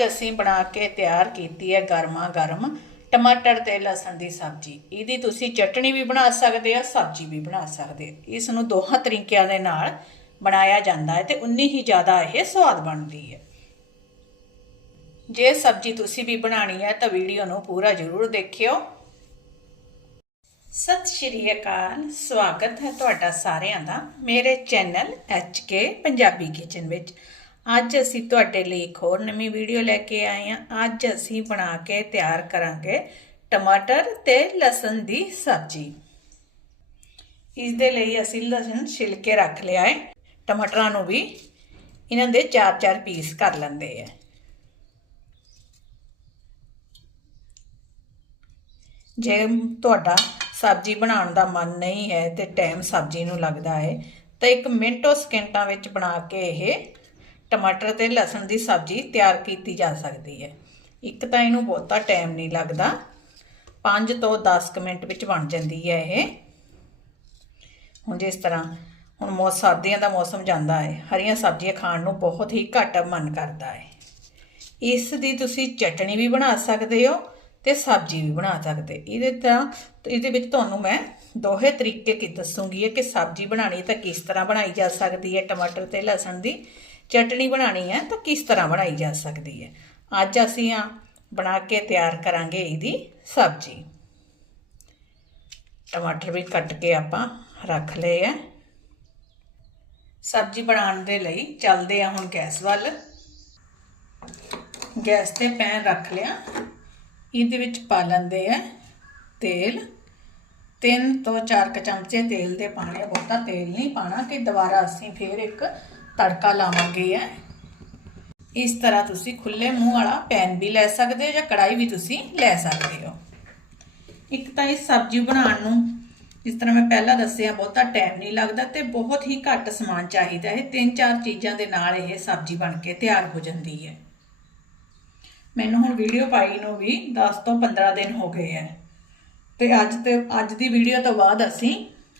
ਅੱਜ ਅਸੀਂ ਬਣਾ ਕੇ ਤਿਆਰ ਕੀਤੀ ਹੈ ਗਰਮਾ ਗਰਮ ਟਮਾਟਰ ਤੇ ਲਸਣ ਦੀ ਸਬਜ਼ੀ। ਇਹਦੀ ਤੁਸੀਂ ਚਟਣੀ ਵੀ ਬਣਾ ਸਕਦੇ ਹੋ, ਸਬਜ਼ੀ ਵੀ ਬਣਾ ਸਕਦੇ ਹੋ। ਇਸ ਨੂੰ ਦੋਹਾਂ ਤਰੀਕਿਆਂ ਦੇ ਨਾਲ ਬਣਾਇਆ ਜਾਂਦਾ ਹੈ ਤੇ ਉਨੀ ਹੀ ਜ਼ਿਆਦਾ ਇਹ ਸਵਾਦ ਬਣਦੀ ਹੈ। ਜੇ ਸਬਜ਼ੀ ਤੁਸੀਂ ਵੀ ਬਣਾਣੀ ਹੈ ਤਾਂ ਵੀਡੀਓ ਨੂੰ ਪੂਰਾ ਜ਼ਰੂਰ ਦੇਖਿਓ। ਸਤਿ ਸ਼੍ਰੀ ਅਕਾਲ, ਸਵਾਗਤ ਹੈ ਤੁਹਾਡਾ ਸਾਰਿਆਂ ਦਾ ਮੇਰੇ channel H K Punjabi kitchen ਵਿੱਚ। ਅੱਜ ਅਸੀਂ ਤੁਹਾਡੇ ਲਈ ਇੱਕ ਹੋਰ ਨਵੀਂ ਵੀਡੀਓ ਲੈ ਕੇ ਆਏ ਹਾਂ। ਅੱਜ ਅਸੀਂ ਬਣਾ ਕੇ ਤਿਆਰ ਕਰਾਂਗੇ ਟਮਾਟਰ ਤੇ ਲਸਣ ਦੀ ਸਬਜ਼ੀ। ਇਸ ਦੇ ਲਈ ਅਸੀਂ ਲਸਣ ਛਿਲ ਕੇ ਰੱਖ ਲਿਆ ਹੈ। ਟਮਾਟਰਾਂ ਨੂੰ ਵੀ ਇਹਨਾਂ ਦੇ 4-4 ਪੀਸ ਕਰ ਲੈਂਦੇ ਆ। ਜੇ ਤੁਹਾਡਾ ਸਬਜ਼ੀ ਬਣਾਉਣ ਦਾ ਮਨ ਨਹੀਂ ਹੈ ਤੇ ਟਾਈਮ ਸਬਜ਼ੀ ਨੂੰ ਲੱਗਦਾ ਹੈ, ਤਾਂ ਇੱਕ ਮਿੰਟੋ ਸਕਿੰਟਾਂ ਵਿੱਚ ਬਣਾ ਕੇ ਇਹ ਟਮਾਟਰ ਤੇ ਲਸਣ ਦੀ ਸਬਜ਼ੀ ਤਿਆਰ ਕੀਤੀ ਜਾ ਸਕਦੀ ਹੈ। ਇੱਕ ਤਾਂ ਇਹਨੂੰ ਬਹੁਤਾ ਟਾਈਮ ਨਹੀਂ ਲੱਗਦਾ। 5 ਤੋਂ 10 ਮਿੰਟ ਵਿੱਚ ਬਣ ਜਾਂਦੀ ਹੈ ਇਹ। ਹੁਣ ਜਿਸ ਤਰ੍ਹਾਂ ਹੁਣ ਮੌ, ਸਰਦੀਆਂ ਦਾ ਮੌਸਮ ਜਾਂਦਾ ਹੈ। ਹਰੀਆਂ ਸਬਜ਼ੀਆਂ ਖਾਣ ਨੂੰ ਬਹੁਤ ਹੀ ਘੱਟ ਮਨ ਕਰਦਾ ਹੈ। ਇਸ ਦੀ ਤੁਸੀਂ ਚਟਣੀ ਵੀ ਬਣਾ ਸਕਦੇ ਹੋ ਤੇ ਸਬਜ਼ੀ ਵੀ ਬਣਾ ਸਕਦੇ। ਇਹਦੇ ਤਾਂ ਇਹਦੇ ਵਿੱਚ ਤੁਹਾਨੂੰ ਮੈਂ ਦੋਹੇ ਤਰੀਕੇ ਕੀ ਦੱਸੂਗੀ ਕਿ ਸਬਜ਼ੀ ਬਣਾਣੀ ਤਾਂ ਕਿਸ ਤਰ੍ਹਾਂ ਬਣਾਈ ਜਾ ਸਕਦੀ ਹੈ ਟਮਾਟਰ ਤੇ ਲਸਣ ਦੀ ਚਟਣੀ ਬਣਾਣੀ ਹੈ ਤਾਂ ਕਿਸ ਤਰ੍ਹਾਂ ਬਣਾਈ ਜਾ ਸਕਦੀ ਹੈ। ਅੱਜ ਅਸੀਂ ਆ ਬਣਾ ਕੇ ਤਿਆਰ ਕਰਾਂਗੇ ਇਹਦੀ ਸਬਜ਼ੀ। ਟਮਾਟਰ ਵੀ ਕੱਟ ਕੇ ਆਪਾਂ ਰੱਖ ਲਏ ਆ। ਸਬਜ਼ੀ ਬਣਾਉਣ ਦੇ ਲਈ ਚੱਲਦੇ ਆ ਹੁਣ ਗੈਸ ਵੱਲ। ਗੈਸ ਤੇ ਪੈਨ ਰੱਖ ਲਿਆ। ਇਹਦੇ ਵਿੱਚ ਪਾ ਲੈਂਦੇ ਆ ਤੇਲ। ਤਿੰਨ ਤੋਂ ਚਾਰ ਕ ਚਮਚੇ ਤੇਲ ਦੇ ਪਾਣੇ ਬਹੁਤਾ ਤੇਲ ਨਹੀਂ ਪਾਣਾ ਕਿ ਦੁਬਾਰਾ ਅਸੀਂ ਫੇਰ ਇੱਕ ਤੜਕਾ ਲਾਵਾਂਗੇ ਹੈ ਇਸ ਤਰ੍ਹਾਂ ਤੁਸੀਂ ਖੁੱਲੇ ਮੂੰਹ ਵਾਲਾ ਪੈਨ ਵੀ ਲੈ ਸਕਦੇ ਹੋ ਜਾਂ ਕੜਾਈ ਵੀ ਤੁਸੀਂ ਲੈ ਸਕਦੇ ਹੋ। ਇੱਕ ਤਾਂ ਇਹ ਸਬਜ਼ੀ ਬਣਾਉਣ ਨੂੰ, ਜਿਸ ਤਰ੍ਹਾਂ ਮੈਂ ਪਹਿਲਾਂ ਦੱਸਿਆ, ਬਹੁਤਾ ਟਾਈਮ ਨਹੀਂ ਲੱਗਦਾ ਤੇ ਬਹੁਤ ਹੀ ਘੱਟ ਸਮਾਨ ਚਾਹੀਦਾ ਹੈ। ਤਿੰਨ ਚਾਰ ਚੀਜ਼ਾਂ ਦੇ ਨਾਲ ਇਹ ਸਬਜ਼ੀ ਬਣ ਕੇ ਤਿਆਰ ਹੋ ਜਾਂਦੀ ਹੈ। ਮੈਨੂੰ ਹੁਣ ਵੀਡੀਓ ਪਾਈ ਨੂੰ ਵੀ 10 ਤੋਂ 15 ਦਿਨ ਹੋ ਗਏ ਹੈ ਤੇ ਅੱਜ ਤੇ, ਅੱਜ ਦੀ ਵੀਡੀਓ ਤੋਂ ਬਾਅਦ ਅਸੀਂ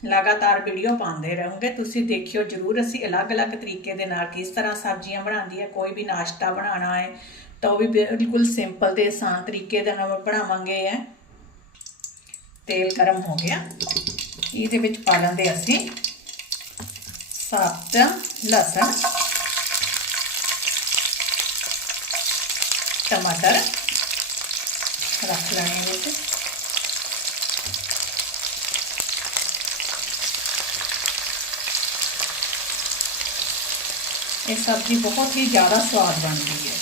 ਲਗਾਤਾਰ ਵੀਡੀਓ ਪਾਉਂਦੇ ਰਹੋਗੇ। ਤੁਸੀਂ ਦੇਖਿਓ ਜਰੂਰ ਅਸੀਂ ਅਲੱਗ-ਅਲੱਗ ਤਰੀਕੇ ਦੇ ਨਾਲ ਕਿਸ ਤਰ੍ਹਾਂ ਸਬਜ਼ੀਆਂ ਬਣਾਉਂਦੀ ਹੈ, ਕੋਈ ਵੀ ਨਾਸ਼ਤਾ ਬਣਾਉਣਾ ਹੈ, ਤਾਂ ਉਹ ਵੀ ਬਿਲਕੁਲ ਸਿੰਪਲ ਤੇ ਆਸਾਨ ਤਰੀਕੇ ਦੇ ਨਾਲ ਬਣਾਵਾਂਗੇ ਹੈ ਤੇਲ ਗਰਮ ਹੋ ਗਿਆ। ਇਹਦੇ ਵਿੱਚ ਪਾ ਲਾਂਦੇ ਅਸੀਂ ਸੱਤ ਲਸਣ, ਟਮਾਟਰ ਰੱਖ ਲੈਣੇ ਵਿੱਚ। ਇਹ ਸਬਜ਼ੀ ਬਹੁਤ ਹੀ ਜ਼ਿਆਦਾ ਸਵਾਦ ਬਣਦੀ ਹੈ।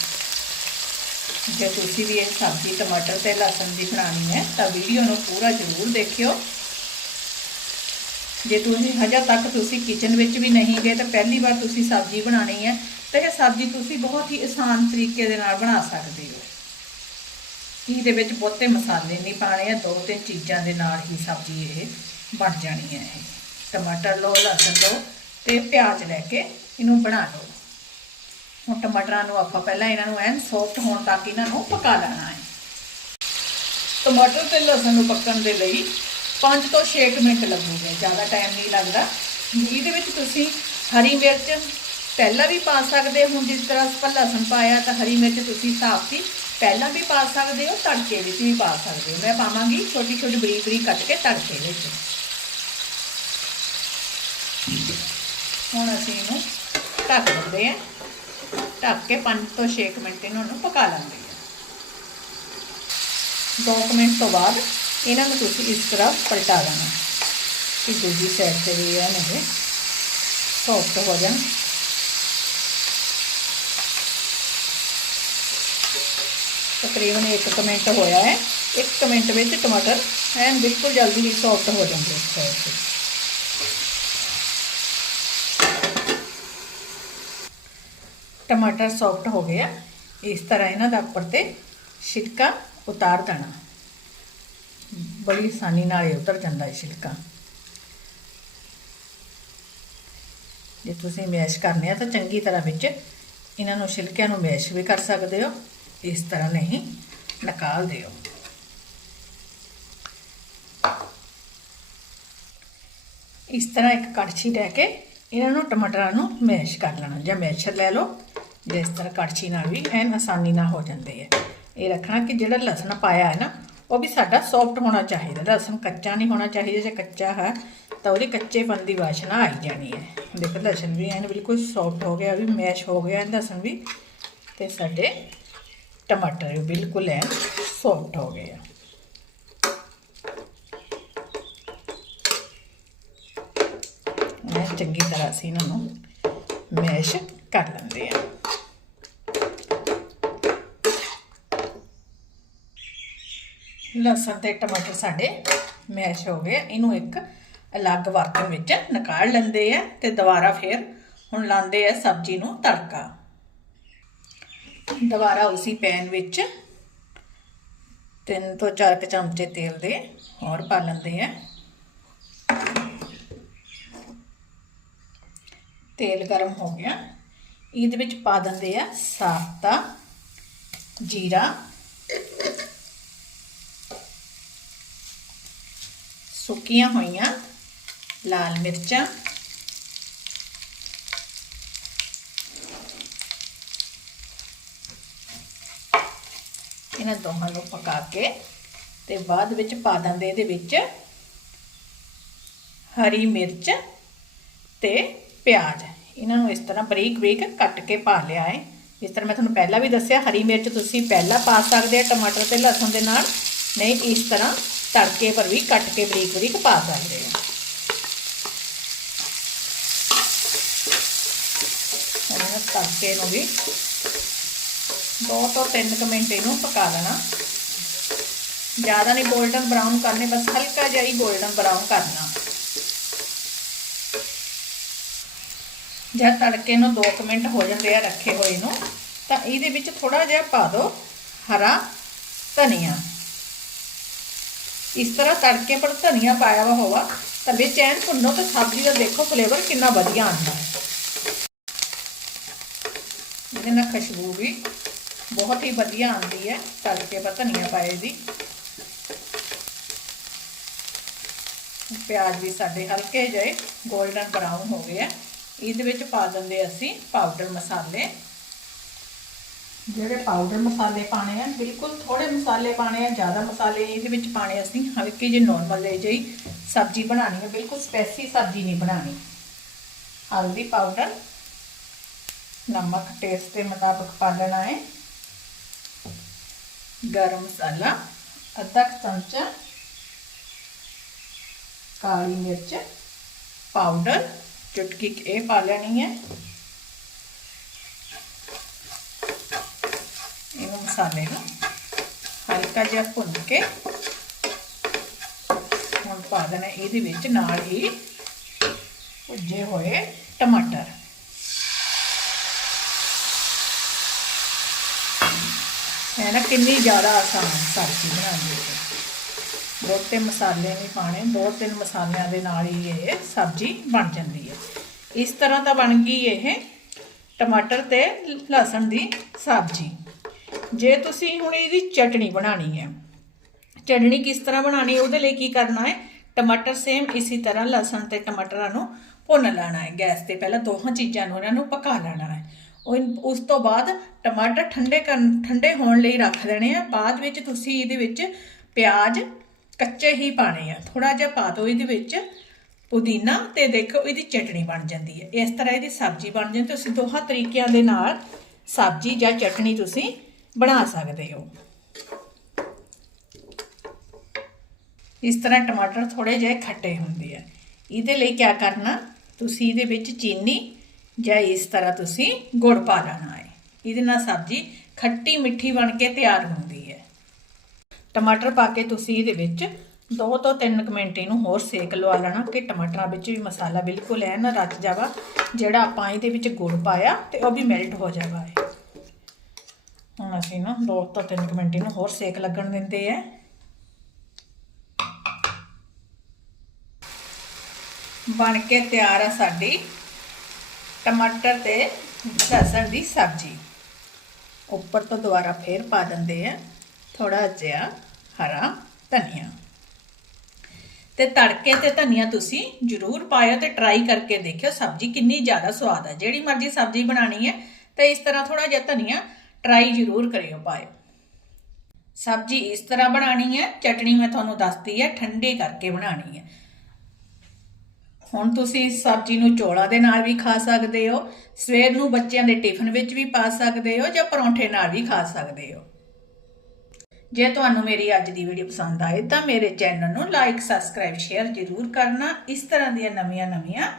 ਜੇ ਤੁਸੀਂ ਵੀ ਇਹ ਸਬਜ਼ੀ ਟਮਾਟਰ ਤੇ ਲਸਣ ਦੀ ਬਣਾਉਣੀ ਹੈ, ਤਾਂ ਵੀਡੀਓ ਨੂੰ ਪੂਰਾ ਜ਼ਰੂਰ ਦੇਖਿਓ। ਜੇ ਤੁਸੀਂ ਹਜੇ ਤੱਕ ਤੁਸੀਂ ਕਿਚਨ ਵਿੱਚ ਵੀ ਨਹੀਂ ਗਏ, ਤਾਂ ਪਹਿਲੀ ਵਾਰ ਤੁਸੀਂ ਸਬਜ਼ੀ ਬਣਾਣੀ ਹੈ, ਤਾਂ ਇਹ ਸਬਜ਼ੀ ਤੁਸੀਂ ਬਹੁਤ ਹੀ ਆਸਾਨ ਤਰੀਕੇ ਦੇ ਨਾਲ ਬਣਾ ਸਕਦੇ ਹੋ। ਇਹਦੇ ਵਿੱਚ ਬਹੁਤੇ ਮਸਾਲੇ ਨਹੀਂ ਪਾਣੇ ਆ ਦੋ ਤਿੰਨ ਚੀਜ਼ਾਂ ਦੇ ਨਾਲ ਹੀ ਸਬਜ਼ੀ ਇਹ ਬਣ ਜਾਣੀ ਹੈ ਇਹ। ਟਮਾਟਰ ਲਓ, ਲਸਣ ਲਓ ਤੇ ਪਿਆਜ਼ ਲੈ ਕੇ ਇਹਨੂੰ ਬਣਾ ਲਓ। ਹੁਣ ਟਮਾਟਰਾਂ ਨੂੰ ਆਪਾਂ ਪਹਿਲਾਂ ਇਹਨਾਂ ਨੂੰ ਐਨ ਸੌਫਟ ਹੋਣ ਤੱਕ ਇਹਨਾਂ ਨੂੰ ਪਕਾ ਲੈਣਾ ਹੈ। ਟਮਾਟਰ ਤੇ ਲਸਣ ਨੂੰ ਪੱਕਣ ਦੇ ਲਈ 5 ਤੋਂ 6 ਮਿੰਟ ਲੱਗੂਗੇ ਜ਼ਿਆਦਾ ਟਾਈਮ ਨਹੀਂ ਲੱਗਦਾ। ਇਹਦੇ ਵਿੱਚ ਤੁਸੀਂ ਹਰੀ ਮਿਰਚ ਪਹਿਲਾਂ ਵੀ ਪਾ ਸਕਦੇ ਹੋ, ਹੁਣ ਜਿਸ ਤਰ੍ਹਾਂ ਆਪਾਂ ਲਸਣ ਪਾਇਆ ਤਾਂ ਹਰੀ ਮਿਰਚ ਤੁਸੀਂ ਸਾਫਤੀ ਪਹਿਲਾਂ ਵੀ ਪਾ ਸਕਦੇ ਹੋ, ਤੜਕੇ ਵਿੱਚ ਵੀ ਪਾ ਸਕਦੇ ਹੋ। ਮੈਂ ਪਾਵਾਂਗੀ ਛੋਟੀ ਛੋਟੀ ਬਰੀਕ ਬਰੀਕ ਕੱਟ ਕੇ ਤੜਕੇ ਵਿੱਚ। ਹੁਣ ਅਸੀਂ ਇਹਨੂੰ ਢੱਕ ਦਿੰਦੇ ਹਾਂ। ਢੱਕ ਕੇ 5 ਤੋਂ 6 ਮਿੰਟ ਇਹਨਾਂ ਨੂੰ ਪਕਾ ਲਾਂਗੇ 2 ਮਿੰਟ ਤੋਂ ਬਾਅਦ ਇਹਨਾਂ ਨੂੰ ਤੁਸੀਂ ਇਸ ਤਰ੍ਹਾਂ ਪਲਟਾ ਦੇਣਾ ਕਿ ਦੂਜੀ ਸਾਈਡ ਤੇ ਵੀ ਇਹ ਨੇ ਸੌਫਟ ਹੋ ਜਾਣ। ਤਕਰੀਬਨ 1 ਮਿੰਟ ਹੋਇਆ ਹੈ। 1 ਮਿੰਟ ਵਿੱਚ ਟਮਾਟਰ ਐਨ ਬਿਲਕੁਲ ਜਲਦੀ ਹੀ ਸੌਫਟ ਹੋ ਜਾਂਦੇ ਇਸ ਸਾਈਡ ਤੇ। ਟਮਾਟਰ ਸੌਫਟ ਹੋ ਗਏ ਆ। ਇਸ ਤਰ੍ਹਾਂ ਇਹਨਾਂ ਦਾ ਉੱਪਰ ਤੇ ਛਿਲਕਾ ਉਤਾਰ ਦੇਣਾ। ਬੜੀ ਆਸਾਨੀ ਨਾਲ ਇਹ ਉਤਰ ਜਾਂਦਾ ਹੈ ਛਿਲਕਾ। ਜੇ ਤੁਸੀਂ ਮੈਸ਼ ਕਰਨੇ ਆ ਤਾਂ ਚੰਗੀ ਤਰ੍ਹਾਂ ਵਿੱਚ ਇਹਨਾਂ ਨੂੰ ਛਿਲਕਿਆਂ ਨੂੰ ਮੈਸ਼ ਵੀ ਕਰ ਸਕਦੇ ਹੋ। ਇਸ ਤਰ੍ਹਾਂ ਨਹੀਂ, ਨਿਕਾਲ ਦਿਓ। ਇਸ ਤਰ੍ਹਾਂ ਇੱਕ ਕੜਛੀ ਲੈ ਕੇ ਇਹਨਾਂ ਨੂੰ ਟਮਾਟਰਾਂ ਨੂੰ ਮੈਸ਼ ਕਰ ਲੈਣਾ ਜਾਂ ਮੈਸ਼ਰ ਲੈ ਲਓ। ਜਿਸ ਤਰ੍ਹਾਂ ਕੜਛੀ ਨਾਲ ਵੀ ਐਨ ਆਸਾਨੀ ਨਾਲ ਹੋ ਜਾਂਦੇ ਆ। ਇਹ ਰੱਖਣਾ ਕਿ ਜਿਹੜਾ ਲਸਣ ਪਾਇਆ ਹੈ ਨਾ, ਉਹ ਵੀ ਸਾਡਾ ਸੌਫਟ ਹੋਣਾ ਚਾਹੀਦਾ। ਲਸਣ ਕੱਚਾ ਨਹੀਂ ਹੋਣਾ ਚਾਹੀਦਾ, ਜੇ ਕੱਚਾ ਹੈ, ਤਾਂ ਉਹਦੀ ਕੱਚੇਪਨ ਦੀ ਵਾਸ਼ਨਾ ਆਈ ਜਾਣੀ ਹੈ। ਦੇਖੋ, ਲਸਣ ਵੀ ਐਨ ਬਿਲਕੁਲ ਸੌਫਟ ਹੋ ਗਿਆ, ਵੀ ਮੈਸ਼ ਹੋ ਗਿਆ ਲਸਣ ਵੀ, ਤੇ ਸਾਡੇ ਟਮਾਟਰ ਵੀ ਬਿਲਕੁਲ ਐਨ ਸੌਫਟ ਹੋ ਗਏ ਆ। ਚੰਗੀ ਤਰ੍ਹਾਂ ਅਸੀਂ ਇਹਨਾਂ ਨੂੰ ਮੈਸ਼ ਕਰ ਲੈਂਦੇ ਆ। ਲਸਣ ਤੇ ਟਮਾਟਰ ਸਾਡੇ ਮੈਸ਼ ਹੋ ਗਏ। ਇਹਨੂੰ ਇੱਕ ਅਲੱਗ ਬਰਤਨ ਵਿੱਚ ਨਿਕਾਲ ਲੈਂਦੇ ਆ ਤੇ ਦੁਬਾਰਾ ਫਿਰ ਹੁਣ ਲਾਉਂਦੇ ਆ ਸਬਜ਼ੀ ਨੂੰ ਤੜਕਾ। ਦੁਬਾਰਾ ਉਸੇ ਪੈਨ ਵਿੱਚ ਤਿੰਨ ਤੋਂ ਚਾਰ ਕੁ ਚਮਚੇ ਤੇਲ ਦੇ ਹੋਰ ਪਾ ਲੈਂਦੇ ਆ। ਤੇਲ ਗਰਮ ਹੋ ਗਿਆ। ਇਹਦੇ ਵਿੱਚ ਪਾ ਦਿੰਦੇ ਆ ਸਾਫਤਾ ਜੀਰਾ ਸੁੱਕੀਆਂ ਹੋਈਆਂ, ਲਾਲ ਮਿਰਚਾਂ। ਇਹਨਾਂ ਦੋਹਾਂ ਨੂੰ ਪਕਾ ਕੇ ਤੇ ਬਾਅਦ ਵਿੱਚ ਪਾ ਦਿੰਦੇ ਇਹਦੇ ਵਿੱਚ ਹਰੀ ਮਿਰਚ ਤੇ ਪਿਆਜ਼। ਇਹਨਾਂ ਨੂੰ ਇਸ ਤਰ੍ਹਾਂ ਬਰੀਕ ਬਰੀਕ ਕੱਟ ਕੇ ਪਾ ਲਿਆ ਹੈ। ਜਿਸ ਤਰ੍ਹਾਂ ਮੈਂ ਤੁਹਾਨੂੰ ਪਹਿਲਾਂ ਵੀ ਦੱਸਿਆ, ਹਰੀ ਮਿਰਚ ਤੁਸੀਂ ਪਹਿਲਾਂ ਪਾ ਸਕਦੇ ਆ ਟਮਾਟਰ ਤੇ ਲਸਣ ਦੇ ਨਾਲ। ਨਹੀਂ, ਇਸ ਤਰ੍ਹਾਂ ਤੜਕੇ ਪਰ ਵੀ ਕੱਟ ਕੇ ਬਰੀਕ ਬਰੀਕ ਪਾ ਸਕਦੇ ਆ ਇਹਨਾਂ ਤੜਕੇ ਨੂੰ ਵੀ ਦੋ ਤੋਂ ਤਿੰਨ ਕੁ ਮਿੰਟ ਇਹਨੂੰ ਪਕਾ ਲੈਣਾ। ਜ਼ਿਆਦਾ ਨਹੀਂ 골ਡਨ ਬਰਾਊਨ ਕਰਨੇ, ਬਸ ਹਲਕਾ ਜਿਹਾ ਹੀ 골ਡਨ ਬਰਾਊਨ ਕਰਨਾ। ਜਦ ਤੜਕੇ ਨੂੰ 2 ਮਿੰਟ ਹੋ ਜਾਂਦੇ ਆ ਰੱਖੇ ਹੋਏ ਨੂੰ, ਤਾਂ ਇਹਦੇ ਵਿੱਚ ਥੋੜਾ ਜਿਹਾ ਪਾ ਦਿਓ ਹਰਾ ਧਨੀਆ। ਇਸ ਤਰ੍ਹਾਂ ਤੜਕੇ ਪਰ ਧਨੀਆ ਪਾਇਆ ਵਾ ਹੋਵਾ ਤਾਂ ਵਿੱਚ ਐਨ ਭੁੰਨੋ ਤਾਂ ਸਬਜ਼ੀ ਦਾ ਦੇਖੋ ਫਲੇਵਰ ਕਿੰਨਾ ਵਧੀਆ ਆਉਂਦਾ ਹੈ। ਇਹਦੇ ਨਾਲ ਖੁਸ਼ਬੂ ਵੀ ਬਹੁਤ ਹੀ ਵਧੀਆ ਆਉਂਦੀ ਹੈ, ਤੜਕੇ ਪਰ ਧਨੀਆ ਪਾਏ ਦੀ। ਪਿਆਜ਼ ਵੀ ਸਾਡੇ ਹਲਕੇ ਜਿਹੇ 골ਡਨ ਬਰਾਊਨ ਹੋ ਗਏ ਆ। ਇਹਦੇ ਵਿੱਚ ਪਾ ਦਿੰਦੇ ਅਸੀਂ ਪਾਊਡਰ ਮਸਾਲੇ। ਜਿਹੜੇ ਪਾਊਡਰ ਮਸਾਲੇ ਪਾਣੇ ਆ, ਬਿਲਕੁਲ ਥੋੜੇ ਮਸਾਲੇ ਪਾਣੇ ਆ, ਜ਼ਿਆਦਾ ਮਸਾਲੇ ਇਹਦੇ ਵਿੱਚ ਪਾਣੇ ਅਸੀਂ ਹਲਕੀ ਜਿਹੀ ਨਾਰਮਲ ਲੈ ਜਿਹੀ ਸਬਜ਼ੀ ਬਣਾਣੀ ਹੈ ਬਿਲਕੁਲ ਸਪੈਸੀ ਸਬਜ਼ੀ ਨਹੀਂ ਬਣਾਣੀ ਹਲਦੀ ਪਾਊਡਰ ਨਮਕ ਟੇਸਟ ਦੇ ਮੁਤਾਬਕ ਪਾ ਲੈਣਾ ਹੈ। ਗਰਮ ਮਸਾਲਾ, ਅੱਧਾ ਚਮਚਾ ਕਾਲੀ ਮਿਰਚ ਪਾਊਡਰ ਚੁਟਕੀ ਇਹ ਪਾ ਲੈਣੀ ਹੈ ਇਹਨੂੰ ਮਸਾਲੇ ਨੂੰ ਹਲਕਾ ਜਿਹਾ ਭੁੰਨ ਕੇ ਹੁਣ ਪਾ ਦੇਣਾ ਇਹਦੇ ਵਿੱਚ ਨਾਲ ਹੀ ਭੁੱਜੇ ਹੋਏ ਟਮਾਟਰ ਹੈ ਨਾ ਕਿੰਨੀ ਜ਼ਿਆਦਾ ਆਸਾਨ ਸਬਜ਼ੀ ਬਣਾਉਣੀ ਹੈ ਬਹੁਤੇ ਮਸਾਲੇ ਨਹੀਂ ਪਾਣੇ ਬਹੁਤ ਤਿੰਨ ਮਸਾਲਿਆਂ ਦੇ ਨਾਲ ਹੀ ਇਹ ਸਬਜ਼ੀ ਬਣ ਜਾਂਦੀ ਹੈ ਇਸ ਤਰ੍ਹਾਂ ਤਾਂ ਬਣ ਗਈ ਇਹ ਟਮਾਟਰ ਤੇ ਲਸਣ ਦੀ ਸਬਜ਼ੀ ਜੇ ਤੁਸੀਂ ਹੁਣ ਇਹਦੀ ਚਟਣੀ ਬਣਾਣੀ ਹੈ ਚਟਣੀ ਕਿਸ ਤਰ੍ਹਾਂ ਬਣਾਣੀ ਹੈ, ਉਹਦੇ ਲਈ ਕੀ ਕਰਨਾ ਹੈ? ਟਮਾਟਰ ਸੇਮ ਇਸੇ ਤਰ੍ਹਾਂ ਲਸਣ ਤੇ ਟਮਾਟਰਾਂ ਨੂੰ ਭੁੰਨ ਲੈਣਾ ਹੈ। ਗੈਸ ਤੇ ਪਹਿਲਾਂ ਦੋਹਾਂ ਚੀਜ਼ਾਂ ਨੂੰ ਇਹਨਾਂ ਨੂੰ ਪਕਾ ਲੈਣਾ ਹੈ। ਉਹ ਉਸ ਤੋਂ ਬਾਅਦ ਟਮਾਟਰ ਠੰਡੇ ਕਰਨ, ਠੰਡੇ ਹੋਣ ਲਈ ਰੱਖ ਦੇਣੇ ਆ। ਬਾਅਦ ਵਿੱਚ ਤੁਸੀਂ ਇਹਦੇ ਵਿੱਚ ਪਿਆਜ਼ ਕੱਚੇ ਹੀ ਪਾਣੇ ਆ। ਥੋੜਾ ਜਿਹਾ ਪਾ ਦਿਓ ਇਹਦੇ ਵਿੱਚ ਪੁਦੀਨਾ ਤੇ ਦੇਖੋ ਇਹਦੀ ਚਟਣੀ ਬਣ ਜਾਂਦੀ ਹੈ। ਇਸ ਤਰ੍ਹਾਂ ਇਹਦੀ ਸਬਜ਼ੀ ਬਣ ਜਾਂਦੀ ਤੁਸੀਂ ਦੋਹਾਂ ਤਰੀਕਿਆਂ ਦੇ ਨਾਲ ਸਬਜ਼ੀ ਜਾਂ ਚਟਣੀ ਤੁਸੀਂ ਬਣਾ ਸਕਦੇ ਹੋ। ਇਸ ਤਰ੍ਹਾਂ ਟਮਾਟਰ ਥੋੜੇ ਜਿਹੇ ਖੱਟੇ ਹੁੰਦੇ ਆ। ਇਹਦੇ ਲਈ ਕੀ ਕਰਨਾ, ਤੁਸੀਂ ਇਹਦੇ ਵਿੱਚ ਚੀਨੀ ਜਾਂ ਇਸ ਤਰ੍ਹਾਂ ਤੁਸੀਂ ਗੁੜ ਪਾ ਲੈਣਾ ਹੈ। ਇਹਦੇ ਨਾਲ ਸਬਜ਼ੀ ਖੱਟੀ ਮਿੱਠੀ ਬਣ ਕੇ ਤਿਆਰ ਹੁੰਦੀ ਹੈ। ਟਮਾਟਰ ਪਾ ਕੇ ਤੁਸੀਂ ਇਹਦੇ ਵਿੱਚ 2 ਤੋਂ 3 ਮਿੰਟ ਇਹਨੂੰ ਹੋਰ ਸੇਕ ਲਵਾ ਲੈਣਾ ਕਿ ਟਮਾਟਰਾਂ ਵਿੱਚ ਵੀ ਮਸਾਲਾ ਬਿਲਕੁਲ ਐਨ ਰਚ ਜਾਵਾ, ਜਿਹੜਾ ਆਪਾਂ ਇਹਦੇ ਵਿੱਚ ਗੁੜ ਪਾਇਆ ਤੇ ਉਹ ਵੀ ਮੈਲਟ ਹੋ ਜਾਵਾ ਹੈ। ਹੁਣ ਅਸੀਂ ਨਾ ਦੋ ਤੋਂ ਤਿੰਨ ਕੁ ਮਿੰਟ ਇਹਨੂੰ ਹੋਰ ਸੇਕ ਲੱਗਣ ਦਿੰਦੇ ਆ। ਬਣ ਕੇ ਤਿਆਰ ਆ ਸਾਡੀ ਟਮਾਟਰ ਤੇ ਲਸਣ ਦੀ ਸਬਜ਼ੀ। ਉੱਪਰ ਤੋਂ ਦੁਬਾਰਾ ਫੇਰ ਪਾ ਦਿੰਦੇ ਆ ਥੋੜਾ ਜਿਹਾ ਹਰਾ ਧਨੀਆ। ਤੇ ਤੜਕੇ ਤੇ ਧਨੀਆ ਤੁਸੀਂ ਜ਼ਰੂਰ ਪਾਇਓ ਤੇ ਟਰਾਈ ਕਰਕੇ ਦੇਖਿਓ ਸਬਜ਼ੀ ਕਿੰਨੀ ਜ਼ਿਆਦਾ ਸਵਾਦ ਹੈ ਜਿਹੜੀ ਮਰਜ਼ੀ ਸਬਜ਼ੀ ਬਣਾਣੀ ਹੈ ਤੇ ਇਸ ਤਰ੍ਹਾਂ ਥੋੜਾ ਜਿਹਾ ਧਨੀਆ ਟਰਾਈ ਜ਼ਰੂਰ ਕਰਿਓ, ਪਾਇਓ। ਸਬਜ਼ੀ ਇਸ ਤਰ੍ਹਾਂ ਬਣਾਣੀ ਹੈ, ਚਟਣੀ ਮੈਂ ਤੁਹਾਨੂੰ ਦੱਸਦੀ ਹੈ, ਠੰਡੀ ਕਰਕੇ ਬਣਾਣੀ ਹੈ। ਹੁਣ ਤੁਸੀਂ ਸਬਜ਼ੀ ਨੂੰ ਚੋਲਾ ਦੇ ਨਾਲ ਵੀ ਖਾ ਸਕਦੇ ਹੋ, ਸਵੇਰ ਨੂੰ ਬੱਚਿਆਂ ਦੇ ਟਿਫਨ ਵਿੱਚ ਵੀ ਪਾ ਸਕਦੇ ਹੋ ਜਾਂ ਪਰੌਂਠੇ ਨਾਲ ਵੀ ਖਾ ਸਕਦੇ ਹੋ। ਜੇ ਤੁਹਾਨੂੰ ਮੇਰੀ ਅੱਜ ਦੀ ਵੀਡੀਓ ਪਸੰਦ ਆਏ ਤਾਂ ਮੇਰੇ ਚੈਨਲ ਨੂੰ ਲਾਈਕ ਸਬਸਕ੍ਰਾਈਬ ਸ਼ੇਅਰ ਜ਼ਰੂਰ ਕਰਨਾ। ਇਸ ਤਰ੍ਹਾਂ ਦੀਆਂ ਨਵੀਆਂ-ਨਵੀਆਂ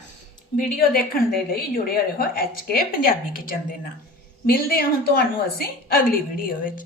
ਵੀਡੀਓ ਦੇਖਣ ਦੇ ਲਈ ਜੁੜੇ ਰਹੋ ਐਚਕੇ ਪੰਜਾਬੀ ਕਿਚਨ ਦੇ ਨਾਲ। ਮਿਲਦੇ ਹਾਂ ਹੁਣ ਤੁਹਾਨੂੰ ਅਸੀਂ ਅਗਲੀ ਵੀਡੀਓ ਵਿੱਚ।